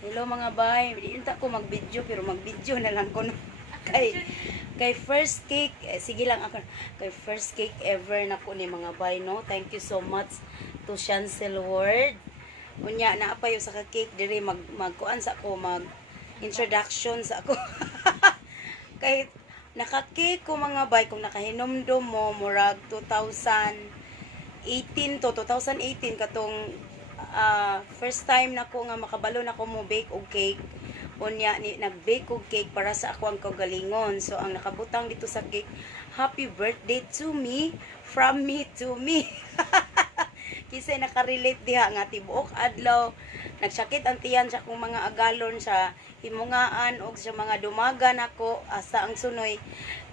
Hello mga bay, hindi ko mag-video pero mag-video na lang ko no. kay first cake, sige lang ako. Kay first cake ever na ko ni mga bay no. Thank you so much to Chancel Word. Unya na pa yung sa cake dire magkuan sa ako mag introduction sa ako. Kay naka-cake ko mga bay kung nakahinomdom mo murag 2018 to 2018 katong first time na ko nga makabalo na ko mo bake og cake. Unya ni nag-bake og cake para sa ako ang kagalingon. So ang nakabutang dito sa cake, happy birthday to me, from me to me. Kasi nakarelate diha nga tibuok adlaw nagsakit ang tiyan sa akong mga agalon sa himungaan og sa mga dumagan ako asa ang sunoy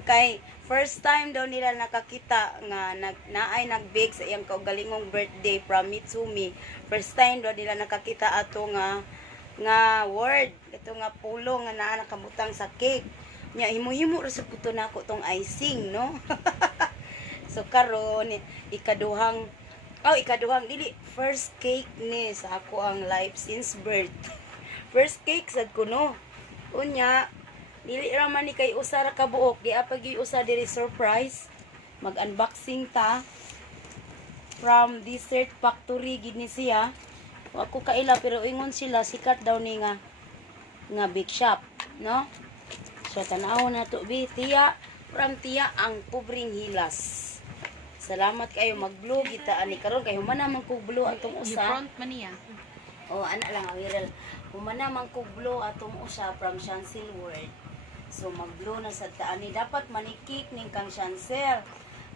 kay first time daw nila nakakita nga naay nag-bake sa iyang kaugalingong birthday from me to me. First time daw nila nakakita ato nga word, ito nga pulo nga naa nakabutang sa cake. Nya himo-himo ra sa puto nako tong icing, no? So karon ikaduhang dili first cake ni sa ako ang life since birth. First cake sad ko no. Unya dili ra man ni kay usa ra ka buok, di apag gyud usa diri surprise. Mag-unboxing ta from Dessert Factory gid ni siya. Ako kaila pero ingon sila sikat daw ni nga bake shop, no? So tanaw na to bi tiya from tiya ang Pobreng Hilas. Salamat kayo mag-blue kita ani karon kay humana man kog blue atong usa. Front man niya. Oh, ana lang viral. Humana man kog blue atong usa from Chancel Word. So mag-blue na sa taani dapat manikik ning kang Chancel.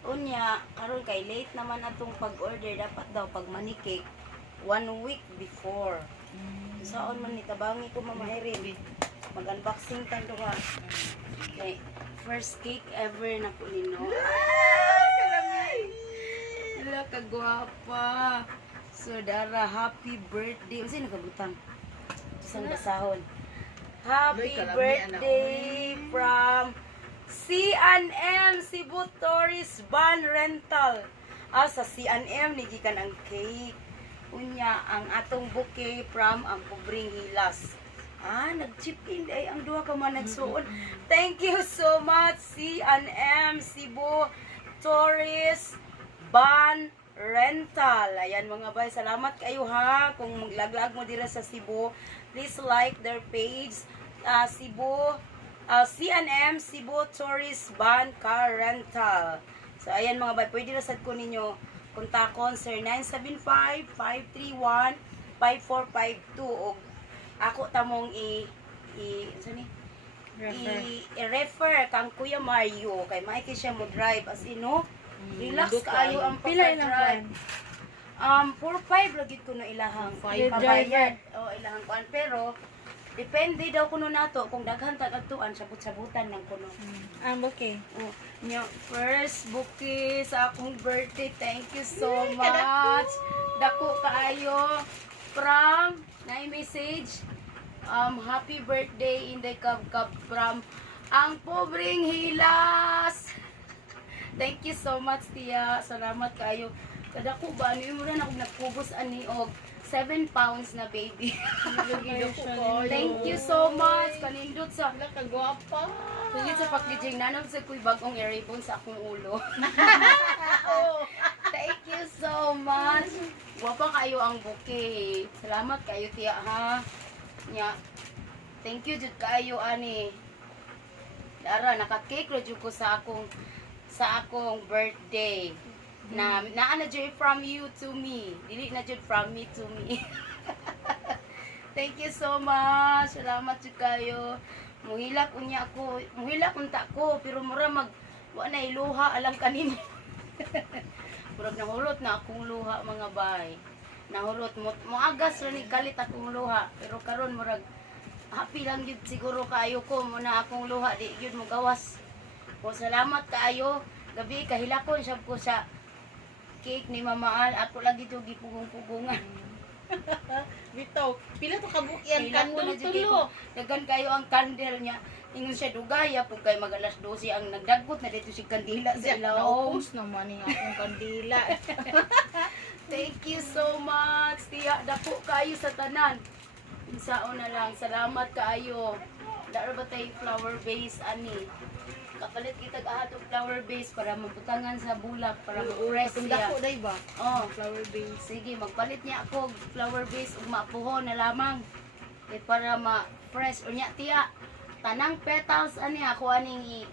Unya karon kay late naman atong pag-order dapat daw pag manikik 1 week before. Saon man ni tabangi ko mamahiri. Mag-unboxing ta duha. Okay, first cake ever na ko nino. Wala ka gwapa. So Dara, happy birthday. Unsay nakabutang? Isang basahon. Happy birthday from C&M Cebu Tourist Van Rental. Sa C&M ni gikan ang cake. Unya ang atong bouquet from ang Pobreng Hilas. Nag-chip in ay ang duha ka man nagsuon. Thank you so much C&M Cebu Tourist Van Rental. Ayan mga bay, salamat kayo ha. Kung maglaglag mo dira sa Cebu, please like their page. C&M Cebu Tourist Van Car Rental. So ayan mga bay, pwede na sad ko ninyo kontakon sir 975-531-5452 og ako tamong i-refer kang Kuya Mario kay maiki siya mo drive as no. Relax kaayo ang pagka-drive. 4-5 lagi ko no ilahang pabayad. Ilahang kuan pero depende daw kuno nato kung daghan ta adtuan sabut-sabutan ng kuno. Okay. Nya first bouquet sa akong birthday. Thank you so much. Dako kaayo from na message. Happy birthday in the Cab from ang Pobreng Hilas. Thank you so much tiya. Salamat kayo. Kada ko ba ano mo na ako nagpubos ani og 7 pounds na baby. Thank you so much. Kanindot sa Kagwapa. Tungit sa packaging nanam sa kuy bagong airibon sa akong ulo. Thank you so much. Wapa kayo ang bouquet. Salamat kayo tiya ha. Nya. Thank you jud kayo ani. Dara naka-cake ra jud ko sa akong birthday. Na jud from you to me. Dili na jud from me to me. Thank you so much. Salamat jud kayo. Muhilak unya ako. Muhilak unta ko pero mura wa na iluha alang kanimo. Murag nahurot na akong luha mga bay. Nahurot mo agas ra ni kalit akong luha pero karon murag happy lang jud siguro kayo ko muna akong luha di jud mo gawas. O salamat kaayo. Gabi kahilakon sab ko sa cake ni Mamaal. Ako lagi to gipugong-pugungan. Bitaw, pila to ka bukyan kandol jud tulo. Dagan kayo ang candle niya. Ingon siya dugaya pug kay mag-alas 12 ang nagdagot na dito si kandila sa ilaw. Naubos naman yung akong kandila. Thank you so much. Tiya dako kayo sa tanan. Unsaon na lang, salamat kaayo. Dara ba tay flower base ani? Kapalit kita ahat og flower base para mabutangan sa bulak para ma-fresh Katong siya. dako day ba? Oh, Flower base. sige, magpalit niya ako og flower base ug mapuhon na lamang. Para ma-fresh unya tiya. Tanang petals ani ako aning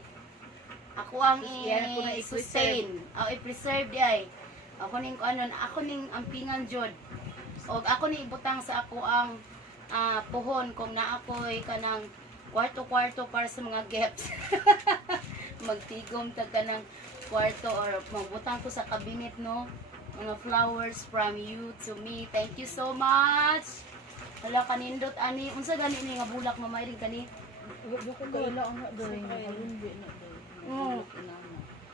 ako ang Yan ako na i-sustain. I-preserve di ay. Ako ning ako ning ampingan jud. Og ako ni ibutang sa ako ang puhon kung na ako'y kanang kwarto-kwarto para sa mga gifts. Magtigom ta kanang kwarto or magbutang ko sa cabinet no. Mga flowers from you to me. Thank you so much. Wala kanindot ani. Unsa gani ni nga bulak mamayring kani? Bukod ko wala ang day. Halumbi na day. Oo.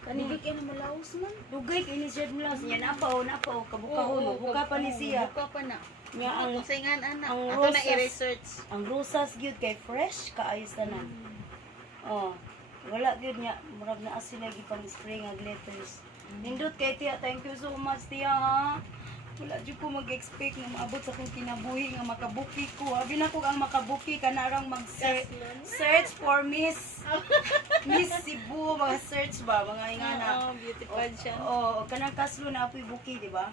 Kani Kaya na malaos man. dugay kini siya mula niya napaw kabukahon buka pa ni siya. Buka pa na. Nya ang Kusingan ana. ang Ato na rosas- i-research. ang rosas gyud kay fresh kaayos tanan. Oh. Wala gyud nya murag na sila gipang spray nga glitters. Nindot kay tiya, thank you so much tiya ha. Wala jud ko mag-expect na maabot sa akong kinabuhi nga makabuki ko. Abi na ko ang makabuki kanarang search for Miss Cebu, mga search ba, mga ingana. Oo, beauty pageant. Oo, kanang kaslo na apoy buki, di ba?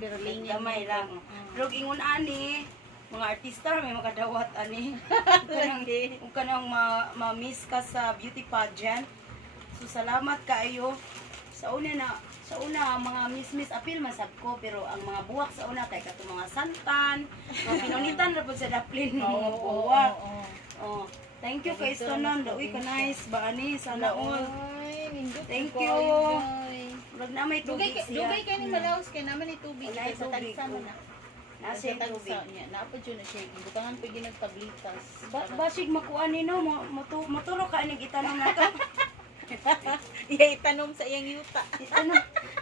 Pero Gamay lang. Pero ingon ani, mga artista may makadawat ani. Kung kanang ma-miss ka sa beauty pageant. So salamat kaayo. Sa una mga miss apil masab ko pero ang mga buwak sa una kay kato mga santan, mga pinunitan ra pud sa daplin mga buwak. Oh, thank you kay Stonon. Uy, ka nice ba ani sana all. Thank you. Murag na may Dugay tubig siya. dugay kay ni malaos kay naman ni tubig Wala kay sa tubig, tagsa man oh. na. Nasa yung tubig. niya. Naapod yun na siya. Butangan pa ginag tablitas. Basig makuan ni no, moturo ka ni gitanong na ka. Iya itanom sa iyang yuta.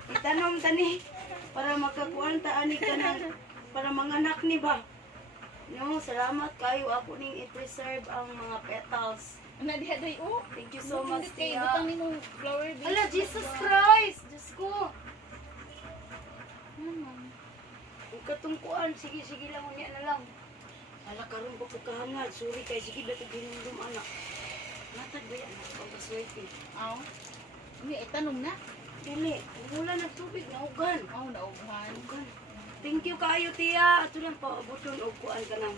Itanom tani para makakuan ta ani kanang para manganak ni ba. No, salamat kayo ako ning i-preserve ang mga petals. Ana diha day oh. Thank you so much, Kay Tia. butang nimo flower base. Ala, Jesus Christ! Diyos ko! Ang katungkuan, sige lang, unya na lang. Ala, karoon ko kahangad. Sorry kay sige dati ginundum anak. Matag ba yan? Pagkaswerte. Aw. Ni itanom na. Dili, wala na tubig, naugan. Aw naughan. Naugan. Thank you kaayo, Tia. Ato lang paabuton o kuan ka ng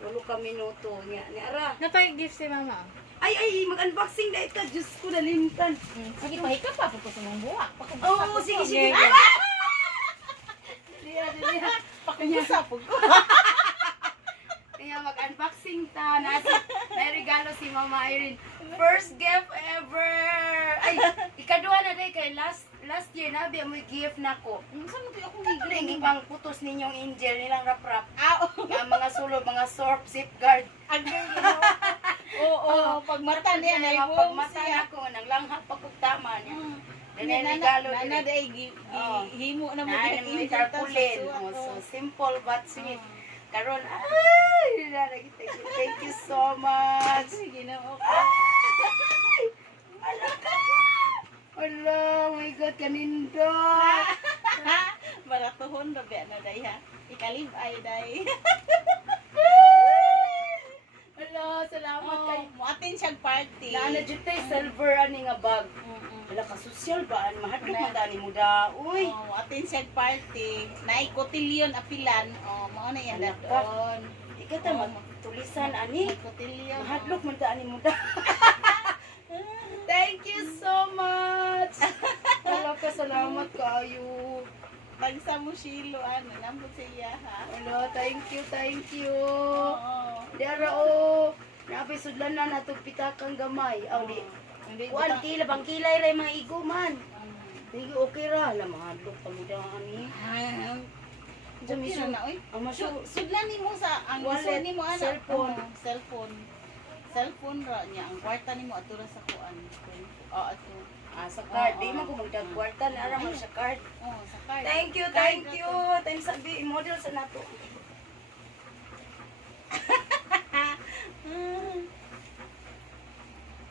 8 ka minuto. Ni Ara. Napay gift si mama. Ay, mag-unboxing na ito. Diyos ko, nalimtan. Sige pahika pa pagko sa mong buwak. Oo, sige. Dili. Pakusa pug ko. Kaya mag-unboxing ta. May regalo si Mama Irene. First gift ever! Ay, ikaduha na day kay last year na mo gift na ko. Saan mo ako Hindi pang putos ninyong angel nilang rap-rap. Ah, Nga mga sulod, mga sorb, safeguard. Oo, pag mata niya na Mga pagmata na ko, nang langhap pagkugtama niya. Ganyan regalo Nana din. day Oo. himo na mo Naan mo ginag-angel tarpaulin. ta sa So suwat. simple but sweet. Karon, ay, thank you so much. Sige na ako. Ay! Wala ka! Wala, oh my God, kanindo! Baratuhon na ba na day ha? Ikalib ay day. Wala, salamat kay... Mo atin siyang party. Naana dyan tayo, silver ani nga bag. Wala ka sosyal ba? Mahadlok man dani mo da. Uy! Oh, atin siyang party. Nay kotilyon apilan. Oh, mao na yan Anak ka. doon. Ikata magtulisan ani. Kotilyon. Mahadlok man dani mo da. Thank you so much! Wala ka, salamat kayo. Tagsa mo shilo ano, nambot sa iya ha. Wala, thank you. Oo. Dara o, nabi sudlan na natong pitakang gamay. Aw di. Hindi Kuan butang- kila bang kilay ray mga iguman. Sige okay ra la mga adlok pamudahan ni. Okay ra na oy. Ang maso Sudlan nimo sa ang Wallet, gusto nimo ana. cellphone. Oo, cellphone. Cellphone ra niya ang kwarta nimo atura sa kuan. Oo, ato. sa card. Oo, Di man ko magdag kwarta na ara man sa card. Oo, sa card. Thank you. Card ra to. Thanks sabi model sa nato.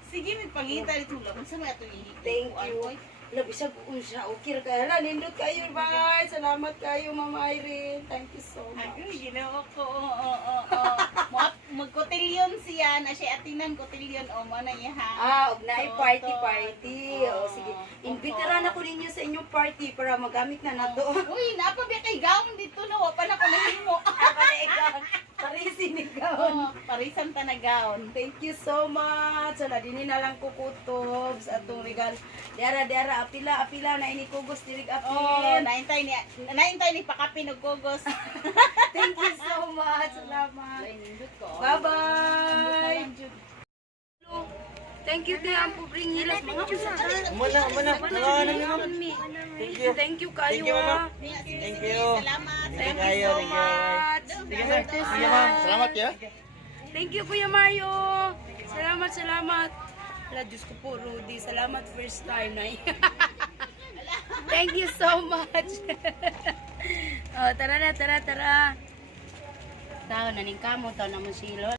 Sige, may pangita dito lang. Unsa may ato Thank you. Labisag unsa okay ra kay hala nindot kayo bye. Salamat kayo Mama Irene. Thank you so much. Ay, ginawa ko. Oo. kotilyon siya na siya atinan kotilyon o mo na iha. Og naay So, party. oo. O sige. Imbitaran ako ninyo sa inyong party para magamit na nato. Uy, napabi kay gaon dito na wa pa na ko nahimo. Parisin ikaw. Oh, parisan ta na gaon. Thank you so much. Wala din na lang kukutob sa atong regalo. Dara apila na inikugos dirig Oh, apil. naintay ni pakapin og kugos. Thank you so much. Salamat. Ay, nindot ko. Bye-bye. Thank you kaya ang pubring hilas mga Muna. Thank you. Thank you kayo. Thank you, mama. Sige, Thank sige, you. salamat. Thank Thank you so you. much. Sige, sir. Sige, ma'am. Salamat, ya. Thank you Kuya Mario. Salamat. Ala, Diyos ko po, Rudy. Salamat first time na. Thank you so much. Oh, tara na. Tao, naning kamo, tao na mo silo.